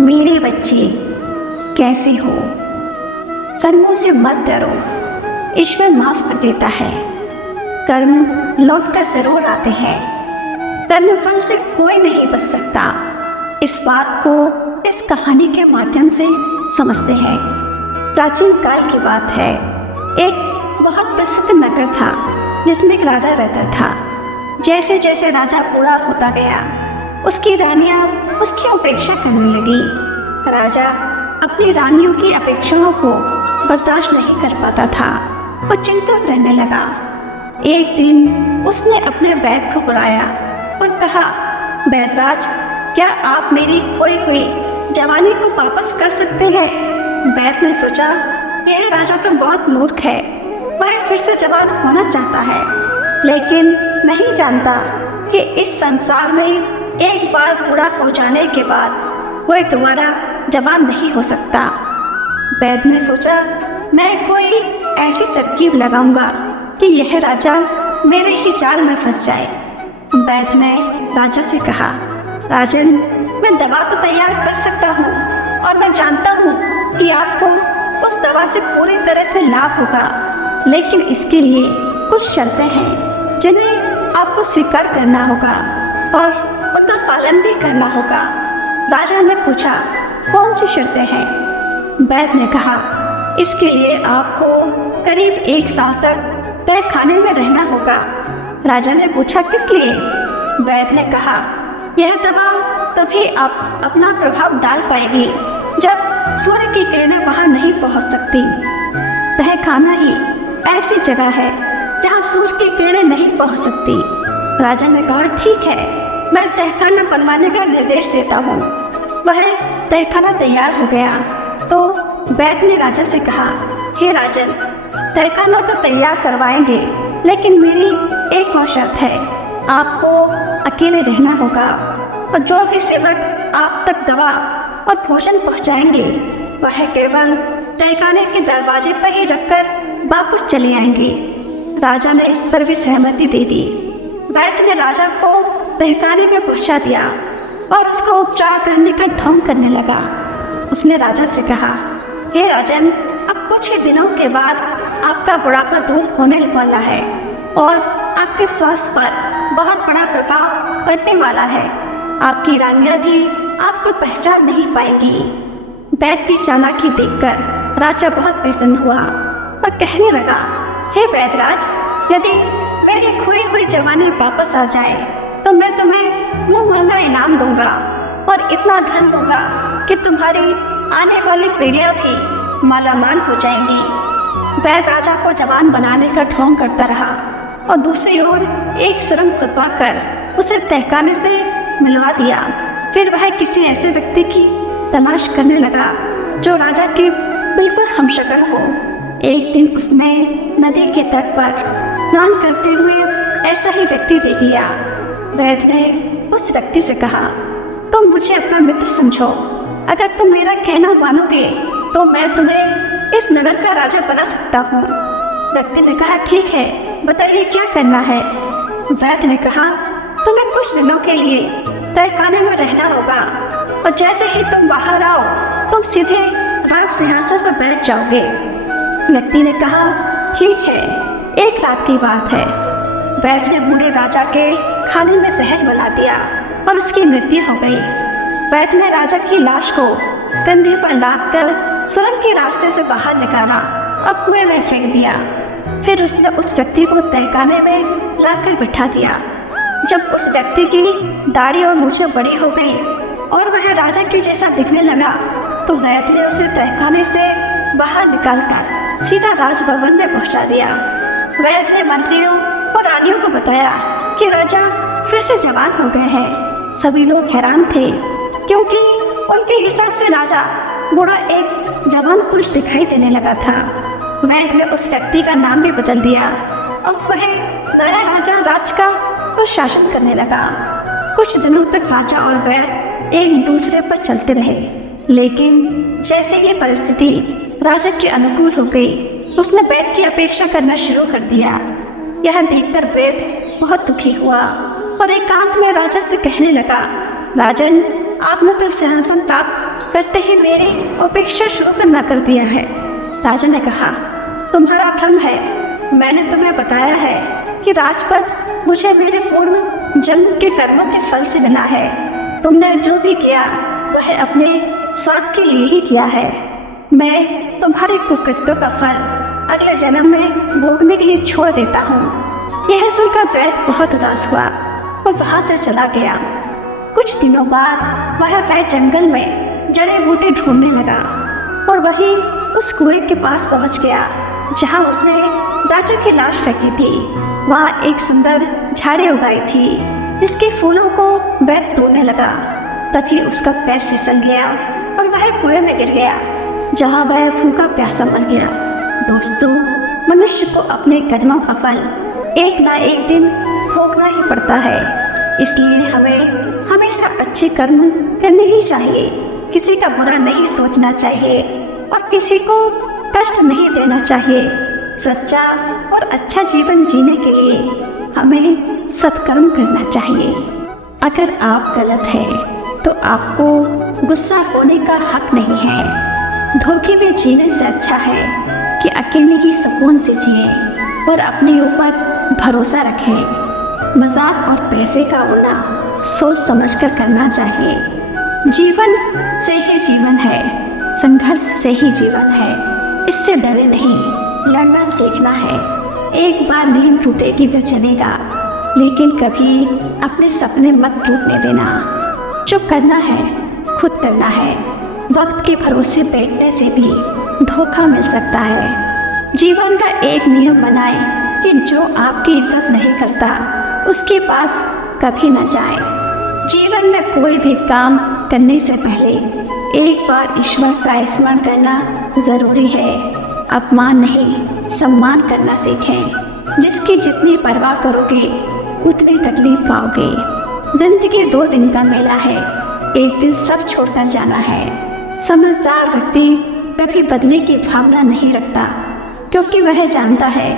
मेरे बच्चे कैसे हो? कर्मों से मत डरो, ईश्वर माफ कर देता है। कर्म लौट कर जरूर आते हैं। कर्मफल से कोई नहीं बच सकता। इस बात को इस कहानी के माध्यम से समझते हैं। प्राचीन काल की बात है। एक बहुत प्रसिद्ध नगर था जिसमें एक राजा रहता था। जैसे जैसे राजा बूढ़ा होता गया, उसकी रानियां उसकी उपेक्षा करने लगी। राजा अपनी रानियों की अपेक्षाओं को बर्दाश्त नहीं कर पाता था। वो चिंतित रहने लगा। एक दिन उसने अपने वैद्य को बुलाया और कहा, वैद्यराज, क्या आप मेरी खोई हुई जवानी को वापस कर सकते हैं? वैद्य ने सोचा, यह राजा तो बहुत मूर्ख है। वह फिर से जवान होना चाहता है, लेकिन नहीं जानता कि इस संसार में एक बार बूढ़ा हो जाने के बाद वह दोबारा जवान नहीं हो सकता। वैद्य ने सोचा, मैं कोई ऐसी तरकीब लगाऊंगा कि यह राजा मेरे ही जाल में फंस जाए। वैद्य ने राजा से कहा, राजन, मैं दवा तो तैयार कर सकता हूँ और मैं जानता हूँ कि आपको उस दवा से पूरी तरह से लाभ होगा, लेकिन इसके लिए कुछ शर्तें हैं जिन्हें आपको स्वीकार करना होगा और उनका पालन भी करना होगा। राजा ने पूछा, कौन सी शर्तें हैं? वैद्य ने कहा, इसके लिए आपको करीब 1 साल तक तय खाने में रहना होगा। राजा ने पूछा, किस लिए? वैद्य ने कहा, यह दवा तभी आप अपना प्रभाव डाल पाएगी जब सूर्य की किरणें वहां नहीं पहुंच सकती। तह खाना ही ऐसी जगह है जहां सूर्य की किरणें नहीं पहुंच सकती। राजा ने कहा, ठीक है, मैं तहखाना बनवाने का निर्देश देता हूँ। वह तहखाना तैयार हो गया तो वैद्य ने राजा से कहा, हे राजन, तहखाना तो तैयार करवाएंगे, लेकिन मेरी एक और शर्त है। आपको अकेले रहना होगा और जो भी सेवक आप तक दवा और भोजन पहुंचाएंगे वह केवल तहखाने के दरवाजे पर ही रखकर वापस चले आएंगे। राजा ने इस पर भी सहमति दे दी। वैद्य ने राजा को तहखाने में पहुंचा दिया और उसको उपचार करने का ढोंग करने लगा। उसने राजा से कहा, हे राजन, अब कुछ ही दिनों के बाद आपका बुढ़ापा दूर होने वाला है और आपके स्वास्थ्य पर बहुत बड़ा प्रभाव पड़ने वाला है। आपकी रानियां भी आपको पहचान नहीं पाएंगी। वैद्य की चालाकी देखकर राजा बहुत प्रसन्न हुआ और कहने लगा, हे वैद्यराज, यदि मेरी खोई हुई जवानी वापस आ जाए तो मैं तुम्हें मुंह इनाम दूंगा और इतना धन दूंगा कि तुम्हारी आने वाली पीढ़ियां भी मालामाल हो जाएंगी। वैद्य राजा को जवान बनाने का ढोंग करता रहा और दूसरी ओर एक सुरंग खुदवा कर उसे तहखाने से मिलवा दिया। फिर वह किसी ऐसे व्यक्ति की तलाश करने लगा जो राजा के बिल्कुल हमशक्ल हो। एक दिन उसने नदी के तट पर स्नान करते हुए ऐसा ही व्यक्ति देख लिया। वैद्य ने उस व्यक्ति से कहा, तुम मुझे अपना मित्र समझो। अगर तुम मेरा कहना मानोगे तो मैं तुम्हें इस नगर का राजा बना सकता हूँ। व्यक्ति ने कहा, ठीक है, बताइए क्या करना है। वैद्य ने कहा, तुम्हें कुछ दिनों के लिए तहखाने में रहना होगा और जैसे ही तुम बाहर आओ तुम सीधे राज सिंहासन पर बैठ जाओगे। व्यक्ति ने कहा, ठीक है, एक रात की बात है। वैद्य ने बूढ़े राजा के खाने में जहर मिला दिया और उसकी मृत्यु हो गई। वैद्य ने राजा की लाश को कंधे पर लाद कर सुरंग के रास्ते से बाहर निकाला और कुएं में फेंक दिया। फिर उसने उस व्यक्ति को तहखाने में लाकर बिठा दिया। जब उस व्यक्ति की दाढ़ी और मूछें बड़ी हो गई और वह राजा के जैसा दिखने लगा तो वैद्य ने उसे तहखाने से बाहर निकालकर सीधा राजभवन में पहुंचा दिया। वैद्य ने मंत्रियों और रानियों को बताया कि राजा फिर से जवान हो गए हैं। सभी लोग हैरान थे क्योंकि उनके हिसाब से राजा बूढ़ा एक जवान पुरुष दिखाई देने लगा था। वैद्य ने उस व्यक्ति का नाम भी बदल दिया और वह नया राजा राज का शासन करने लगा। कुछ दिनों तक राजा और वैद्य एक दूसरे पर चलते रहे, लेकिन जैसे ही परिस्थिति राजा के अनुकूल हो गई उसने वैद्य की अपेक्षा करना शुरू कर दिया। यह देखकर वैद्य बहुत दुखी हुआ और एकांत में राजा से कहने लगा, राजन, आपने तो सिंहासन प्राप्त करते ही मेरी उपेक्षा शुरू करना कर दिया है। राजा ने कहा, तुम्हारा भ्रम है। मैंने तुम्हें बताया है कि राजपद मुझे मेरे पूर्व जन्म के कर्मों के फल से मिला है। तुमने जो भी किया वह अपने स्वार्थ के लिए ही किया है। मैं तुम्हारे कुकृत्यों का फल अगले जन्म में भोगने के लिए छोड़ देता हूँ। यह सुनकर वैद्य बहुत उदास हुआ और वहाँ से चला गया। कुछ दिनों बाद वह जंगल में जड़े बूटे ढूंढने लगा और वही उस कुएं के पास पहुंच गया जहां उसने राजा की लाश फेंकी थी। वहाँ एक सुंदर झाड़ी उगाई थी जिसके फूलों को वैद्य तोड़ने लगा। तभी उसका पैर फिसल गया और वह कुएं में गिर गया जहां वह भूखा प्यासा मर गया। दोस्तों, मनुष्य को अपने कर्मों का फल एक ना एक दिन भोगना ही पड़ता है। इसलिए हमें हमेशा अच्छे कर्म करने ही चाहिए, किसी का बुरा नहीं सोचना चाहिए और किसी को कष्ट नहीं देना चाहिए। सच्चा और अच्छा जीवन जीने के लिए हमें सत्कर्म करना चाहिए। अगर आप गलत हैं तो आपको गुस्सा होने का हक नहीं है। धोखे में जीने से अच्छा है कि अकेले ही सुकून से जिए और अपने ऊपर भरोसा रखें। मजाक और पैसे का होना सोच समझकर करना चाहिए। जीवन से ही जीवन है, संघर्ष से ही जीवन है। इससे डरे नहीं, लड़ना सीखना है। एक बार नींद टूटेगी तो चलेगा, लेकिन कभी अपने सपने मत टूटने देना। जो करना है खुद करना है। वक्त के भरोसे बैठने से भी धोखा मिल सकता है। जीवन का एक नियम बनाए कि जो आपकी इज्जत नहीं करता उसके पास कभी न जाए। जीवन में कोई भी काम करने से पहले एक बार ईश्वर का स्मरण करना जरूरी है। अपमान नहीं, सम्मान करना सीखें। जिसकी जितनी परवाह करोगे उतनी तकलीफ पाओगे। जिंदगी 2 दिन का मेला है, एक दिन सब छोड़कर जाना है। समझदार व्यक्ति कभी बदले की भावना नहीं रखता, क्योंकि वह जानता है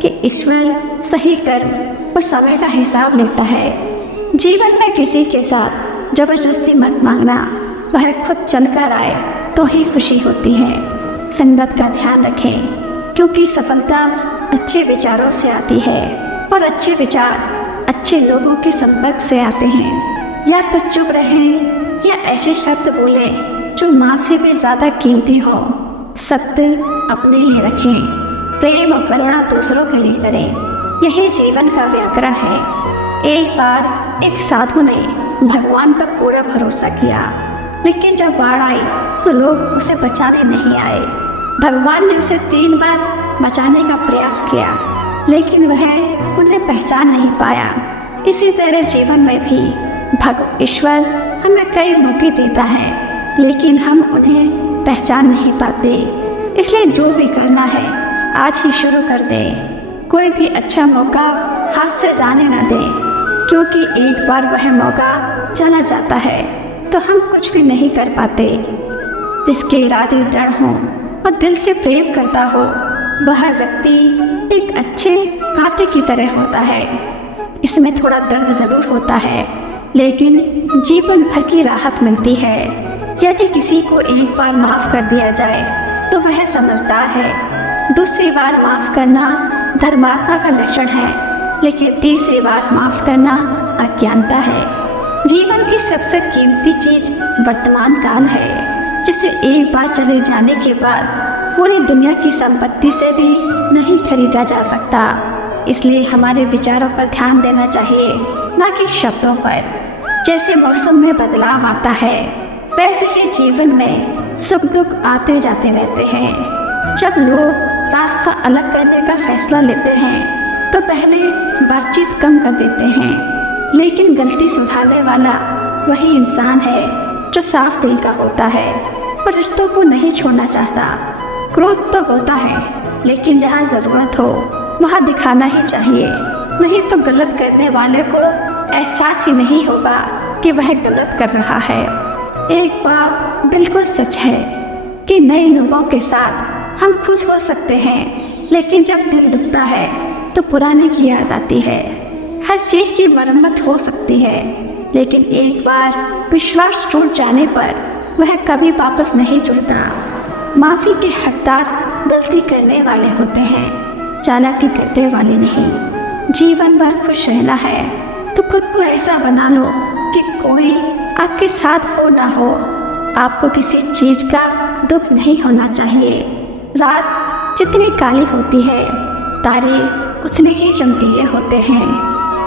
कि ईश्वर सही कर्म और समय का हिसाब लेता है। जीवन में किसी के साथ जबरदस्ती मत मांगना, वह खुद चलकर आए तो ही खुशी होती है। संगत का ध्यान रखें, क्योंकि सफलता अच्छे विचारों से आती है और अच्छे विचार अच्छे लोगों के संपर्क से आते हैं। या तो चुप रहें या ऐसे शब्द बोलें जो माँ से भी ज़्यादा कीमती हो। सत्य अपने लिए रखें, प्रेम और करुणा दूसरों के लिए करें। यही जीवन का व्याकरण है। एक बार एक साधु ने भगवान पर पूरा भरोसा किया, लेकिन जब बाढ़ आई तो लोग उसे बचाने नहीं आए। भगवान ने उसे 3 बार बचाने का प्रयास किया, लेकिन वह उन्हें पहचान नहीं पाया। इसी तरह जीवन में भी ईश्वर हमें कई मौके देता है, लेकिन हम उन्हें पहचान नहीं पाते। इसलिए जो भी करना है आज ही शुरू कर दें। कोई भी अच्छा मौका हाथ से जाने न दें, क्योंकि एक बार वह मौका चला जाता है तो हम कुछ भी नहीं कर पाते। जिसके इरादे दृढ़ हों और दिल से प्रेम करता हो, वह व्यक्ति एक अच्छे कांटे की तरह होता है। इसमें थोड़ा दर्द जरूर होता है, लेकिन जीवन भर की राहत मिलती है। यदि किसी को एक बार माफ़ कर दिया जाए तो वह समझदार है। दूसरी बार माफ़ करना धर्मात्मा का लक्षण है, लेकिन तीसरी बार माफ़ करना अज्ञानता है। जीवन की सबसे कीमती चीज़ वर्तमान काल है, जिसे एक बार चले जाने के बाद पूरी दुनिया की संपत्ति से भी नहीं खरीदा जा सकता। इसलिए हमारे विचारों पर ध्यान देना चाहिए, न कि शब्दों पर। जैसे मौसम में बदलाव आता है, वैसे ही जीवन में सुख दुख आते जाते रहते हैं। जब लोग रास्ता अलग करने का फैसला लेते हैं तो पहले बातचीत कम कर देते हैं, लेकिन गलती सुधारने वाला वही इंसान है जो साफ दिल का होता है और रिश्तों को नहीं छोड़ना चाहता। क्रोध तो होता है, लेकिन जहाँ ज़रूरत हो वहाँ दिखाना ही चाहिए, नहीं तो गलत करने वाले को एहसास ही नहीं होगा कि वह गलत कर रहा है। एक बात बिल्कुल सच है कि नए लोगों के साथ हम खुश हो सकते हैं, लेकिन जब दिल दुखता है तो पुराने की याद आती है। हर चीज़ की मरम्मत हो सकती है, लेकिन एक बार विश्वास टूट जाने पर वह कभी वापस नहीं जुड़ता। माफ़ी के हकदार गलती करने वाले होते हैं, चालाकी करने वाले नहीं। जीवन भर खुश रहना है तो खुद को ऐसा बना लो कि कोई आपके साथ हो ना हो। आपको किसी चीज़ का दुख नहीं होना चाहिए। रात जितनी काली होती है, तारे उतने ही चमकीले होते हैं।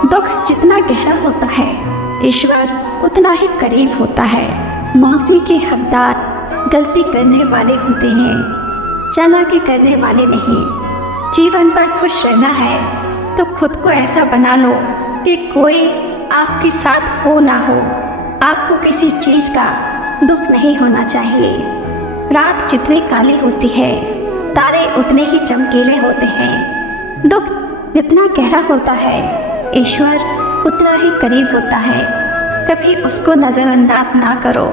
दुख जितना गहरा होता है, ईश्वर उतना ही करीब होता है। माफ़ी के हकदार गलती करने वाले होते हैं, चालाकी करने वाले नहीं। जीवन भर खुश रहना है तो खुद को ऐसा बना लो कि कोई आपके साथ हो ना हो। आपको किसी चीज़ का दुख नहीं होना चाहिए। रात जितनी काली होती है, तारे उतने ही चमकीले होते हैं। दुख जितना गहरा होता है, ईश्वर उतना ही करीब होता है। कभी उसको नज़रअंदाज ना करो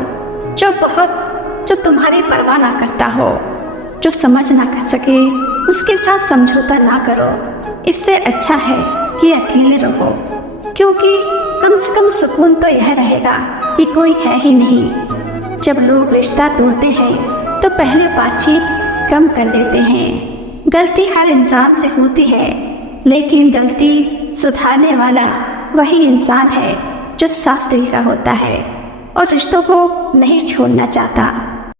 जो तुम्हारी परवाह ना करता हो। जो समझ ना कर सके उसके साथ समझौता ना करो। इससे अच्छा है कि अकेले रहो, क्योंकि कम से कम सुकून तो यह रहेगा कि कोई है ही नहीं। जब लोग रिश्ता तोड़ते हैं तो पहले बातचीत कम कर देते हैं। गलती हर इंसान से होती है, लेकिन गलती सुधारने वाला वही इंसान है जो साफ दिल का होता है और रिश्तों को नहीं छोड़ना चाहता।